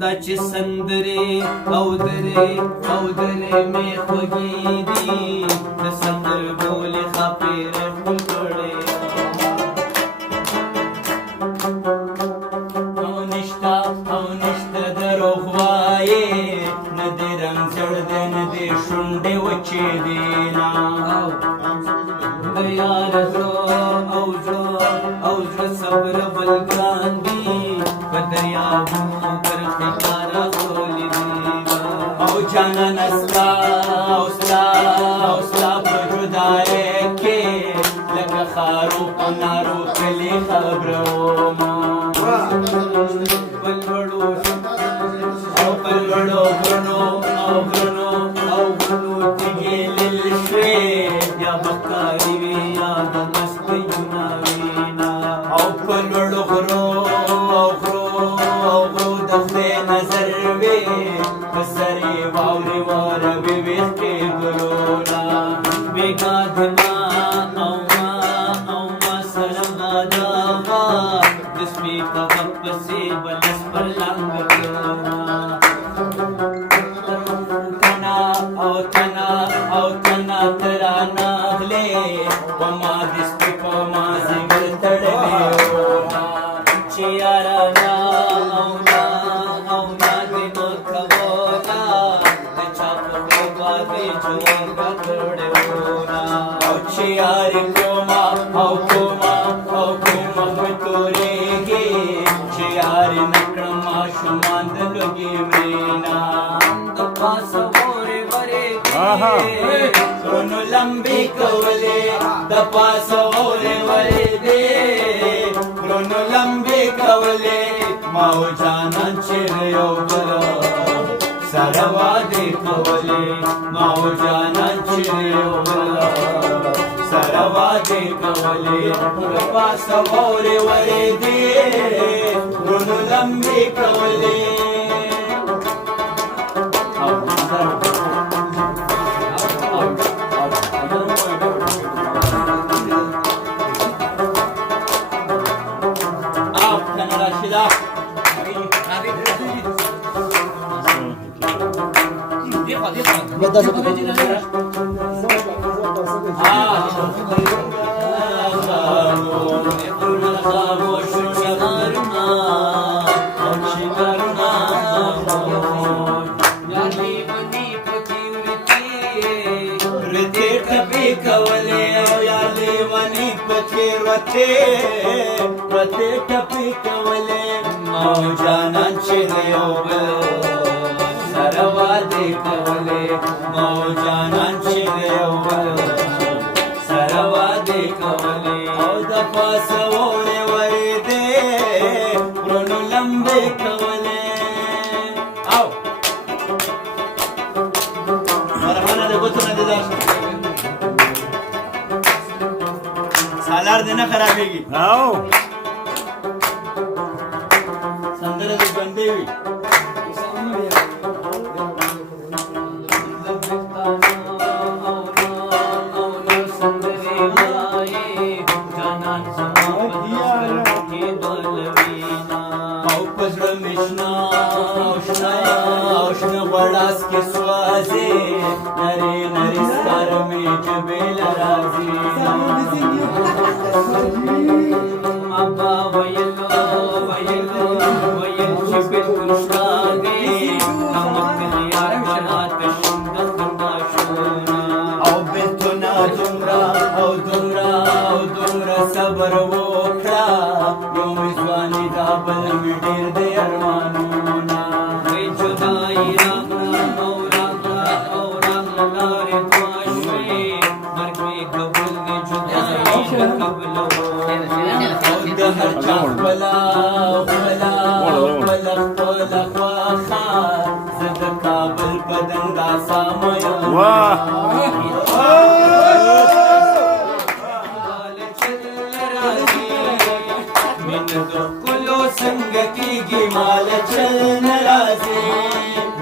دا چې سندرې او درې مې خوږې دي د سندر بولې خاپېرې خپل کړې او نشته دروغ وایې نه دې رنګ زړ دی نه دې شونډې وچې دي نه د یار زړه صبر بل ګران دي په دریابونو کرښې کاره غولې دي او جانانه ستا په جدایۍ کې لکه خارو په نارو کلي خبرومه په لوړو غرونو تیږې لیل شوې یا به ښکاري وي یا د مستیونه وینا او په لوړو غرو د خدای نظر وي په سر یې واورې واروي ویښتې ګلونه بېګا د ما سره واده وه د سپي په غم پسې به لس پر لنګ او تنا ترانه غلې وما د سپي په مازدیګر تړلې وه چې یارانه او نه دې نو کوله د چا په غو باندې جوړه کړې وه او چې یارې کومه مې تورېږي چې یارې نه کړم ماشومان د لوږې مړینه د پاسه غرونو لمبې کولې د پاسه ورېدې غرونو لمبې کولې ما و جانان چیرې یو بل سره وعدې کولې ما و جانان چیرې یو بل سره وعدې کولې د پاسه ورېدې غرونو لمبې کولې رتې ټپې کولې ما و جانان چې د یو بل سره وعدې کولې ما و جانان چې د یو بل سره وعدې کولې او د پاسه ورېدې غرونو لمبې کولې او مرحمانه د ګوتو نه دې دار سالار دې نه خرابېږي سندره دې ژوندۍ وي او په زړه مې شنه غوړاس کې سوازې نرۍ سکار مې جبې له راځي ابا ویل چې بېلتون شته دی نمک یار شنات شونډ خندا شونه او بېلتونه دومره صبر وکړه یو مې ځواني دا بل مې ډېر دی ارمانونه وایي جدایي راغله او راغله لارې دوه شوې مرګ مې قبول دی جدایي نه قبلوه او د هر چا خپله خواخه زه د کابل په دنګا سامه یم مینه د ښکلو څنګه کېږي مال چل نه راځي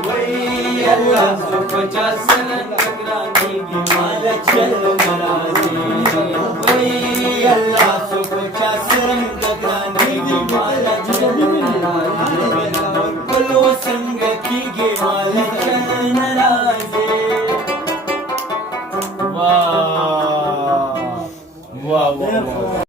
وایي الله زه په چا سره نه ګرانېږي مال چل نه راځي وایي الله زه په چا سره نه ګرانېږي مال چل نه راځي वा वा वा